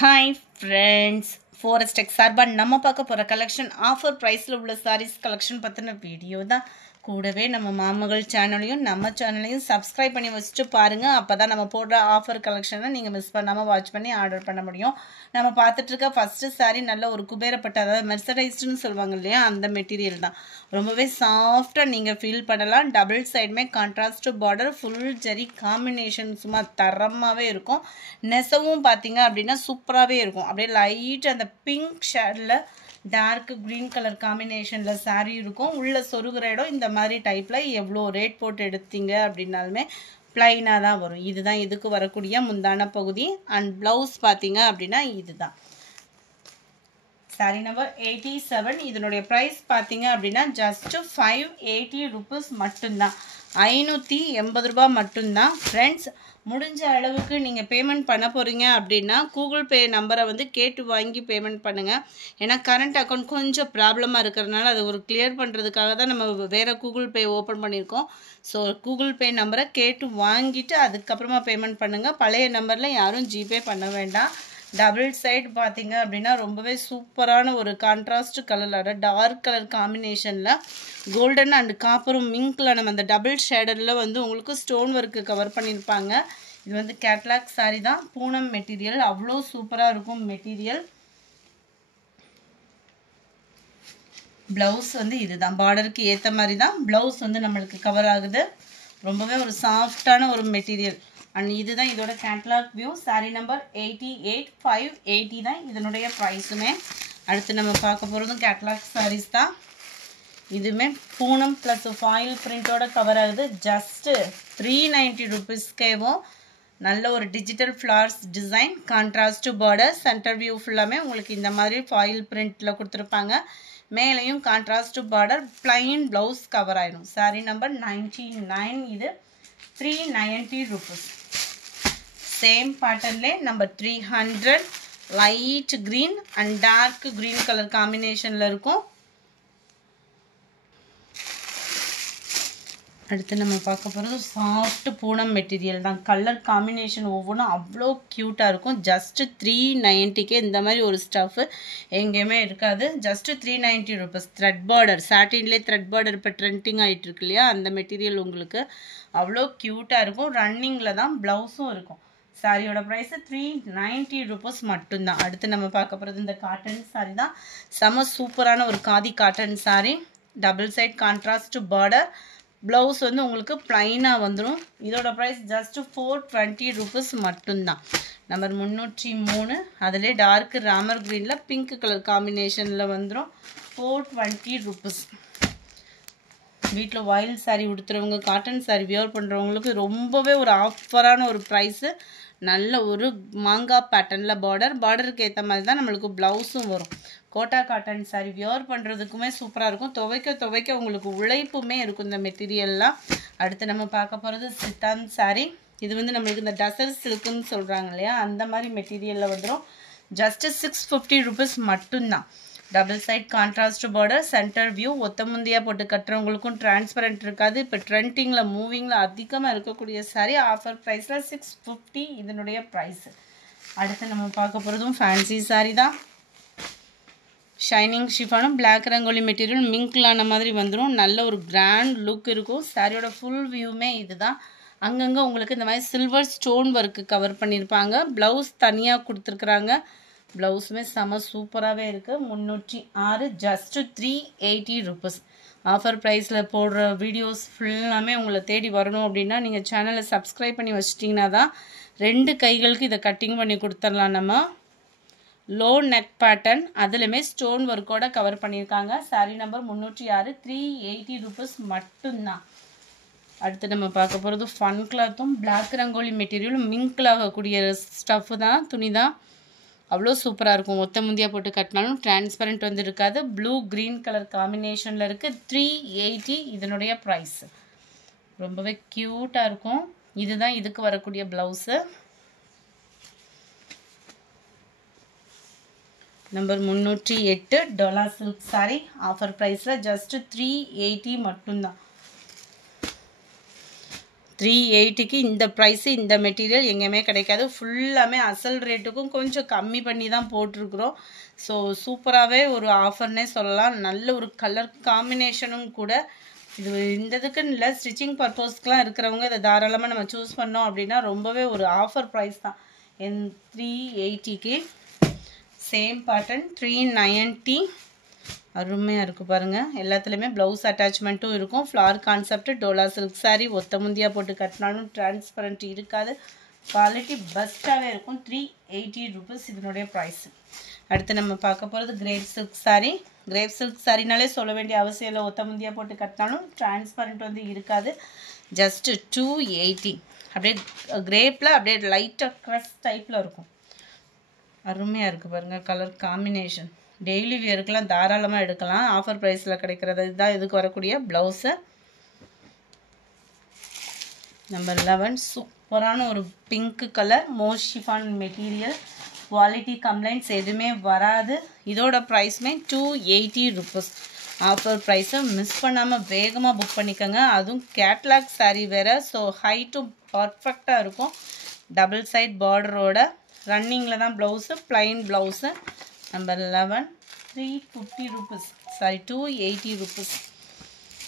Hi friends, Forest Tech சார்பா நம்ம பார்க்க போற கலெக்ஷன் ஆஃபர் பிரைஸ்ல உள்ள sarees கலெக்ஷன் பத்தின வீடியோ தான். கூடவே நம்ம மாமகள் சேனலையும் நம்ம சேனலையும் சப்ஸ்கிரைப் பண்ணி வச்சுட்டு பாருங்க. அப்பதான் நம்ம போடுற ஆஃபர் கலெக்ஷனை நீங்க மிஸ் பண்ணாம வாட்ச் பண்ணி ஆர்டர் பண்ண முடியும். நம்ம பார்த்துட்டு இருக்க ஃபர்ஸ்ட் saree நல்ல ஒரு குபேரப்பட்ட, அதாவது மெர்சரைஸ்டுன்னு சொல்லுவாங்க இல்லையா, அந்த மெட்டீரியல் தான். ரொம்பவே சாஃப்டா நீங்க ஃபீல் பண்ணலாம். டபுள் சைடுமே contrast border, full zari combination சும்மா தரமாவே இருக்கும். நெசவும் பார்த்தீங்க அப்படின்னா சூப்பராகவே இருக்கும். அப்படியே லைட் அந்த பிங்க் ஷேடில் டார்க் க்ரீன் கலர் காம்பினேஷனில் saree இருக்கும். உள்ள சொருகிற இடம் இந்த மாதிரி டைப்பில் எவ்வளோ ரேட் போட்டு எடுத்தீங்க அப்படின்னாலுமே ப்ளைனாக தான் வரும். இதுதான் இதுக்கு வரக்கூடிய முந்தான பகுதி. அண்ட் ப்ளவுஸ் பார்த்தீங்க அப்படின்னா இதுதான். Sorry number 87. இதனுடைய ப்ரைஸ் பார்த்தீங்க அப்படின்னா ஜஸ்ட் 580 ருபீஸ் மட்டும்தான். 580 ரூபாய் மட்டும்தான். ஃப்ரெண்ட்ஸ், முடிஞ்ச அளவுக்கு நீங்கள் பேமெண்ட் பண்ண போகிறீங்க அப்படின்னா கூகுள் பே நம்பரை வந்து கேட்டு வாங்கி பேமெண்ட் பண்ணுங்கள். ஏன்னா கரண்ட் அக்கௌண்ட் கொஞ்சம் ப்ராப்ளமாக இருக்கிறதுனால அதை ஒரு கிளியர் பண்ணுறதுக்காக தான் நம்ம வேறு கூகுள் பே ஓப்பன் பண்ணியிருக்கோம். ஸோ கூகுள் பே நம்பரை கேட்டு வாங்கிட்டு அதுக்கப்புறமா பேமெண்ட் பண்ணுங்கள். பழைய நம்பரில் யாரும் ஜிபே பண்ண வேண்டாம். டபுள் சைடு பார்த்தீங்க அப்படின்னா ரொம்பவே சூப்பரான ஒரு கான்ட்ராஸ்ட் கலரில் டார்க் கலர் காம்பினேஷனில் கோல்டன் அண்ட் காப்பரும் மிங்க்கில் நம்ம அந்த டபுள் ஷேடரில் வந்து உங்களுக்கு ஸ்டோன் ஒர்க்கு கவர் பண்ணியிருப்பாங்க. இது வந்து கேட்லாக் சாரி தான். பூனம் மெட்டீரியல், அவ்வளோ சூப்பராக இருக்கும் மெட்டீரியல். ப்ளவுஸ் வந்து இதுதான், பார்டருக்கு ஏற்ற மாதிரி தான் ப்ளவுஸ் வந்து நம்மளுக்கு கவர் ஆகுது. ரொம்பவே ஒரு சாஃப்டான ஒரு மெட்டீரியல். அண்ட் இதுதான் இதோட கேட்லாக் வியூ. Sorry number 88. 580 தான் இதனுடைய ப்ரைஸுமே. அடுத்து நம்ம பார்க்க போகிறதும் கேட்லாக் சாரீஸ் தான். இதுவுமே பூனம் ப்ளஸ் ஃபாயில் பிரிண்டோட கவர் ஆகுது. ஜஸ்ட்டு 390 ருபீஸ்க்கேவும் நல்ல ஒரு digital flowers design, contrast border, centre view ஃபுல்லாமே உங்களுக்கு இந்த மாதிரி ஃபாயில் பிரிண்டில் கொடுத்துருப்பாங்க. மேலேயும் contrast border, plain blouse cover ஆயிடும். சாரி நம்பர் 99. இது 390 ருபீஸ். சேம் பேட்டர்ன்லே number 300 light green and dark green colour காம்பினேஷனில் இருக்கும். அடுத்து நம்ம பார்க்க போகிறது சாஃப்ட் பூனம் மெட்டீரியல் தான். கலர் காம்பினேஷன் ஒவ்வொன்றும் அவ்வளோ க்யூட்டாக இருக்கும். ஜஸ்ட்டு 390க்கே இந்த மாதிரி ஒரு ஸ்டஃப் எங்கேயுமே இருக்காது. Just 390 rupees. த்ரெட் பார்டர், சாட்டின்லேயே த்ரெட் பார்டர் இப்போ ட்ரெண்டிங் ஆகிட்டு இருக்கு இல்லையா, அந்த மெட்டீரியல் உங்களுக்கு அவ்வளோ க்யூட்டாக இருக்கும். ரன்னிங்கில் தான் ப்ளவுஸும் இருக்கும். சாரியோட ப்ரைஸு 390 ருபீஸ் மட்டும்தான். அடுத்து நம்ம பார்க்க போகிறது இந்த காட்டன் சாரி தான். செம சூப்பரான ஒரு khadi cotton sari. Double side contrast border, blouse வந்து உங்களுக்கு ப்ளைனாக வந்துடும். இதோட ப்ரைஸ் ஜஸ்ட்டு 420 ருபீஸ் மட்டும்தான். நம்பர் 303. அதிலே டார்க் ராமர் க்ரீனில் பிங்க் கலர் காம்பினேஷனில் வந்துடும். 420 ருபீஸ். வீட்டில் வாயில் சாரீ உடுத்துறவங்க, காட்டன் சாரீ வியர் பண்ணுறவங்களுக்கு ரொம்பவே ஒரு ஆஃபரான ஒரு ப்ரைஸு. நல்ல ஒரு மாங்காய் பேட்டர்னில் பார்டருக்கு ஏற்ற மாதிரி தான் நம்மளுக்கு ப்ளவுஸும் வரும். கோட்டா காட்டன் சாரீ வியர் பண்ணுறதுக்குமே சூப்பராக இருக்கும். துவைக்க உங்களுக்கு உழைப்புமே இருக்கும் இந்த மெட்டீரியல்லாம். அடுத்து நம்ம பார்க்க போகிறது சித்தான் சாரீ. இது வந்து நம்மளுக்கு இந்த டசர் சில்க்குன்னு சொல்கிறாங்க இல்லையா, அந்த மாதிரி மெட்டீரியலில் வந்துடும். ஜஸ்ட்டு 650 ருபீஸ் மட்டும்தான். Double side contrast border, centre view. ஒத்த முந்தியாக போட்டு கட்டுறவங்களுக்கும் டிரான்ஸ்பரண்ட் இருக்காது. இப்போ ட்ரெண்டிங்கில் மூவிங்கில் அதிகமாக இருக்கக்கூடிய சாரீ ஆஃபர் ப்ரைஸில் 650 இதனுடைய ப்ரைஸு. அடுத்து நம்ம பார்க்க போகிறதும் ஃபேன்சி சாரீ தான். ஷைனிங் ஷிஃபானும் பிளாக் ரங்கோலி மெட்டீரியல் மிங்க்லான மாதிரி வந்துடும். நல்ல ஒரு கிராண்ட் லுக் இருக்கும். சாரியோட ஃபுல் வியூமே இதுதான். அங்கங்கே உங்களுக்கு இந்த மாதிரி சில்வர் ஸ்டோன் ஒர்க்கு கவர் பண்ணியிருப்பாங்க. ப்ளவுஸ் தனியாக கொடுத்துருக்குறாங்க. ப்ளவுஸுமே செம சூப்பராகவே இருக்குது. 306. Just 380 rupees. ஆஃபர் ப்ரைஸில் போடுற வீடியோஸ் ஃபுல்லாமே உங்களை தேடி வரணும் அப்படின்னா நீங்கள் சேனலை சப்ஸ்கிரைப் பண்ணி வச்சிட்டிங்கன்னா தான் 2 கைகளுக்கு இதை கட்டிங் பண்ணி கொடுத்துடலாம். நம்ம லோ நெக் பேட்டர்ன், அதுலேயுமே ஸ்டோன் ஒர்க்கோட கவர் பண்ணியிருக்காங்க. Sorry number 306. 380 ருபீஸ் மட்டும்தான். அடுத்து நம்ம பார்க்க போகிறது ஃபன் கிளாத்தும் பிளாக் ரங்கோலி மெட்டீரியலும் மிங்கில் ஆகக்கூடிய ஸ்டஃப்பு தான், துணி தான். அவ்வளோ சூப்பராக இருக்கும். ஒத்த முந்தியாக போட்டு கட்டினாலும் டிரான்ஸ்பரண்ட் வந்து இருக்காது. ப்ளூ க்ரீன் கலர் காம்பினேஷனில் இருக்குது. 380 இதனுடைய ப்ரைஸ். ரொம்பவே க்யூட்டாக இருக்கும். இதுதான் இதுக்கு வரக்கூடிய blouse. Number 308 Dola silk sorry. Offer ப்ரைஸில் ஜஸ்ட்டு 380 மட்டும்தான். 380க்கு இந்த ப்ரைஸ் இந்த மெட்டீரியல் எங்கேயுமே கிடைக்காது. ஃபுல்லாமே அசல் ரேட்டுக்கும் கொஞ்சம் கம்மி பண்ணி தான் போட்டிருக்கிறோம். ஸோ சூப்பராகவே ஒரு ஆஃபர்னே சொல்லலாம். நல்ல ஒரு கலர் காம்பினேஷனும் கூட. இது இந்த இதுக்குன்னு இல்லை, ஸ்டிச்சிங் பர்பஸ்க்கெலாம் இருக்கிறவங்க இதை தாராளமாக நம்ம சூஸ் பண்ணோம் அப்படின்னா ரொம்பவே ஒரு ஆஃபர் ப்ரைஸ் தான். 380க்கு சேம் பேட்டர்ன் 390 அருமையாக இருக்குது பாருங்கள். எல்லாத்துலேயுமே ப்ளவுஸ் அட்டாச்மெண்ட்டும் இருக்கும். Floral concept dola silk sari ஒத்த முந்தியாக போட்டு கட்டினாலும் டிரான்ஸ்பரண்ட் இருக்காது. குவாலிட்டி பெஸ்ட்டாகவே இருக்கும். 380 rupees இதனுடைய ப்ரைஸ். அடுத்து நம்ம பார்க்க போகிறது crepe silk sari. Crepe silk சாரினாலே சொல்ல வேண்டிய அவசியம் இல்லை. ஒத்த முந்தியாக போட்டு கட்டினாலும் டிரான்ஸ்பரண்ட் வந்து இருக்காது. ஜஸ்ட்டு 280. அப்படியே கிரேப்பில் அப்படியே லைட்டாக க்ரஷ் டைப்பில் இருக்கும். அருமையாக இருக்குது பாருங்கள் கலர் காம்பினேஷன். டெய்லி வியருக்கெலாம் தாராளமாக எடுக்கலாம். ஆஃபர் ப்ரைஸில் கிடைக்கிறது இதுதான். இதுக்கு வரக்கூடிய ப்ளவுஸு நம்பர் 11 சூப்பரான ஒரு பிங்க் கலர் மோஷிஃபான் மெட்டீரியல். குவாலிட்டி கம்ப்ளைண்ட்ஸ் எதுவுமே வராது. இதோட ப்ரைஸுமே 280 rupees. ஆஃபர் ப்ரைஸை மிஸ் பண்ணாமல் வேகமாக புக் பண்ணிக்கோங்க. அதுவும் கேட்லாக் சாரீ வேறு. ஸோ ஹைட்டும் பர்ஃபெக்டாக இருக்கும். டபுள் சைட் பார்டரோட ரன்னிங்கில் தான் blouse, plain blouse. Number 11 350 rupees. Sorry 280 rupees.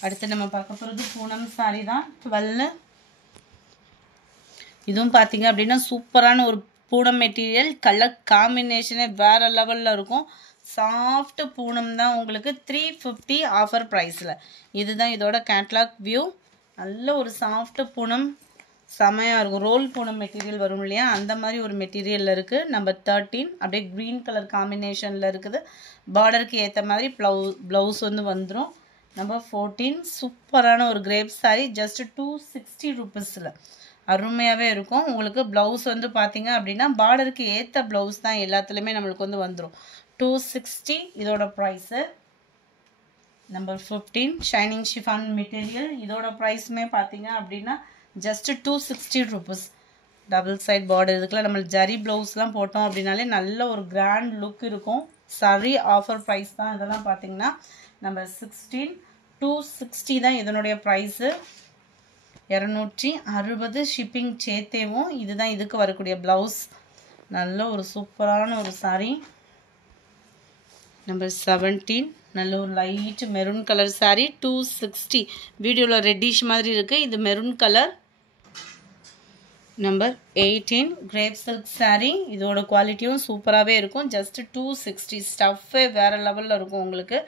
அடுத்து நம்ம பார்க்க போகிறது பூனம் சாரீ தான். 12. இதுவும் பார்த்தீங்க அப்படின்னா சூப்பரான ஒரு பூனம் மெட்டீரியல். கலர் காம்பினேஷனே வேறு லெவலில் இருக்கும். சாஃப்ட் பூனம் தான். உங்களுக்கு 350 ஆஃபர் ப்ரைஸில். இதுதான் இதோட கேட்லாக் வியூ. நல்ல ஒரு சாஃப்ட் பூனம் செமையாக இருக்கும். ரோல் பூனம் மெட்டீரியல் வரும் இல்லையா, அந்த மாதிரி ஒரு மெட்டீரியலில் இருக்குது. நம்பர் 13 அப்படியே க்ரீன் கலர் காம்பினேஷனில் இருக்குது. பார்டருக்கு ஏற்ற மாதிரி ப்ளவுஸ் வந்து வந்துடும். நம்பர் 14 சூப்பரான ஒரு கிரேப் சாரீ. ஜஸ்ட் 260 rupeesல அருமையாகவே இருக்கும். உங்களுக்கு ப்ளவுஸ் வந்து பார்த்தீங்க அப்படின்னா பார்டருக்கு ஏற்ற ப்ளவுஸ் தான் எல்லாத்துலேயுமே நம்மளுக்கு வந்து வந்துடும். 260 இதோட price. Number 15 shining chiffon material. இதோட ப்ரைஸுமே பார்த்தீங்க அப்படின்னா just 260 rupees. Double side border. இதுக்குலாம் நம்ம ஜரி ப்ளவுஸ்லாம் போட்டோம் அப்படின்னாலே நல்ல ஒரு கிராண்ட் லுக் இருக்கும். சரி ஆஃபர் ப்ரைஸ் தான் இதெல்லாம் பார்த்தீங்கன்னா. நம்பர் 16 260 தான் இதனுடைய ப்ரைஸு. 260 ஷிப்பிங் சேர்த்தேவும். இதுதான் இதுக்கு வரக்கூடிய ப்ளவுஸ். நல்ல ஒரு சூப்பரான ஒரு சாரீ. நம்பர் 17 நல்ல ஒரு லைட் மெரூன் கலர் சாரீ. 260. வீடியோவில் ரெட்டிஷ் மாதிரி இருக்குது. இது maroon colour. Number 18 grape silk sari. இதோட குவாலிட்டியும் சூப்பராகவே இருக்கும். ஜஸ்ட்டு 260. ஸ்டஃப்பே வேறு லெவலில் இருக்கும். உங்களுக்கு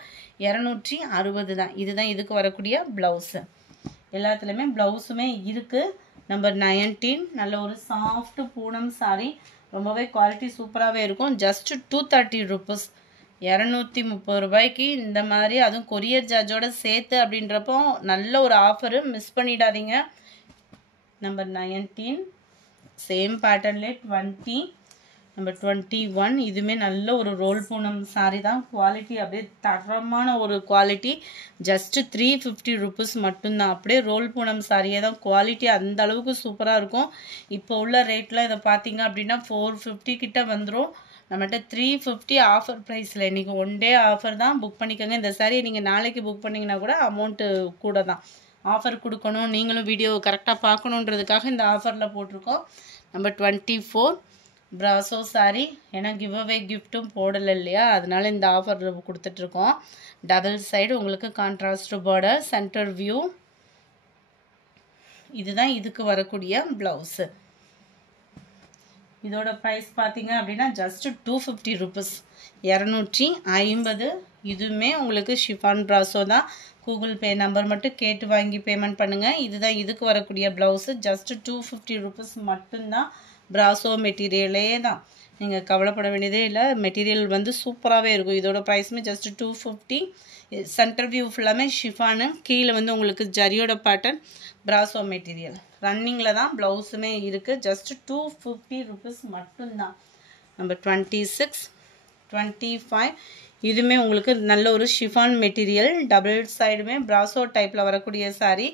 260 தான். இதுதான் இதுக்கு வரக்கூடிய ப்ளவுஸு. எல்லாத்துலேயுமே ப்ளவுஸுமே இருக்குது. நம்பர் 19 நல்ல ஒரு சாஃப்ட் பூனம் சாரீ. ரொம்பவே குவாலிட்டி சூப்பராகவே இருக்கும். Just 230 rupees. 230 ரூபாய்க்கு இந்த மாதிரி, அதுவும் கொரியர் சார்ஜோட சேர்த்து அப்படின்றப்போ நல்ல ஒரு ஆஃபரு. மிஸ் பண்ணிடாதீங்க. நம்பர் 19 சேம் பேட்டர்ன்லேயே 20. நம்பர் 21 இதுவுமே நல்ல ஒரு ரோல் பூனம் சாரீ தான். குவாலிட்டி அப்படியே தரமான ஒரு குவாலிட்டி. ஜஸ்ட்டு 350 rupees மட்டும்தான். அப்படியே ரோல் பூனம் சாரியே தான். குவாலிட்டி அந்த அளவுக்கு சூப்பராக இருக்கும். இப்போ உள்ள ரேட்டில் இதை பார்த்தீங்க அப்படின்னா 450 கிட்ட வந்துடும். நம்மகிட்ட 350 ஆஃபர் ப்ரைஸில். இன்றைக்கி ஒன் டே ஆஃபர் தான். புக் பண்ணிக்கோங்க. இந்த சாரியை நீங்கள் நாளைக்கு புக் பண்ணிங்கன்னா கூட அமௌண்ட்டு கூட தான். ஆஃபர் கொடுக்கணும், நீங்களும் வீடியோ கரெக்டாக பார்க்கணுன்றதுக்காக இந்த ஆஃபரில் போட்டிருக்கோம். நம்பர் 24 ப்ராசோ சாரீ. ஏன்னா கிவ் அவே கிஃப்ட்டும் போடலை இல்லையா, அதனால இந்த ஆஃபர் கொடுத்துட்ருக்கோம். டபுள் சைடு உங்களுக்கு கான்ட்ராஸ்ட் பார்டர், சென்டர் வியூ. இதுதான் இதுக்கு வரக்கூடிய ப்ளவுஸு. இதோட ப்ரைஸ் பார்த்தீங்க அப்படின்னா ஜஸ்ட் 250 rupees. 250. இதுவுமே உங்களுக்கு ஷிஃபான் ப்ராசோ தான். கூகுள் பே நம்பர் மட்டும் கேட்டு வாங்கி பேமெண்ட் பண்ணுங்கள். இதுதான் இதுக்கு வரக்கூடிய ப்ளவுஸு. ஜஸ்ட்டு 250 rupees மட்டும்தான். ப்ராசோ மெட்டீரியலே தான். நீங்கள் கவலைப்பட வேண்டியதே இல்லை. மெட்டீரியல் வந்து சூப்பராகவே இருக்கும். இதோட ப்ரைஸுமே ஜஸ்ட்டு 250. சென்டர் வியூ ஃபுல்லாமே ஷிஃபானு. கீழே வந்து உங்களுக்கு ஜரியோட பேட்டர்ன். ப்ராசோ மெட்டீரியல் ரன்னிங்கில் தான் ப்ளவுஸுமே இருக்குது. ஜஸ்ட்டு 250 rupees மட்டும்தான். நம்பர் 26 25 இதுவுமே உங்களுக்கு நல்ல ஒரு ஷிஃபான் மெட்டீரியல், டபுள் சைடுமே பிராசோ டைப்பில் வரக்கூடிய சாரீ.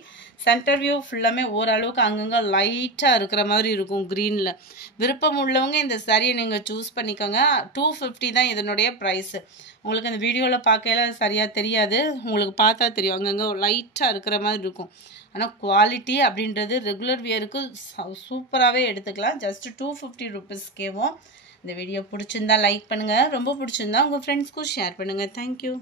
சென்டர் வியூ ஃபுல்லாமே ஓரளவுக்கு அங்கங்கே லைட்டாக இருக்கிற மாதிரி இருக்கும் க்ரீனில். விருப்பம் உள்ளவங்க இந்த சாரியை நீங்கள் சூஸ் பண்ணிக்கோங்க. 250 தான் இதனுடைய ப்ரைஸு. உங்களுக்கு அந்த வீடியோவில் பார்க்கல சரியாக தெரியாது, உங்களுக்கு பார்த்தா தெரியும் அங்கங்கே லைட்டாக இருக்கிற மாதிரி இருக்கும். ஆனால் குவாலிட்டி அப்படின்றது ரெகுலர் வியருக்கு சூப்பராகவே எடுத்துக்கலாம். ஜஸ்ட் 250 ருபீஸ்க்கேவும். இந்த வீடியோ பிடிச்சிருந்தா லைக் பண்ணுங்கள், ரொம்ப பிடிச்சிருந்தா உங்கள் ஃப்ரெண்ட்ஸ்க்கும் ஷேர் பண்ணுங்கள். தேங்க்யூ.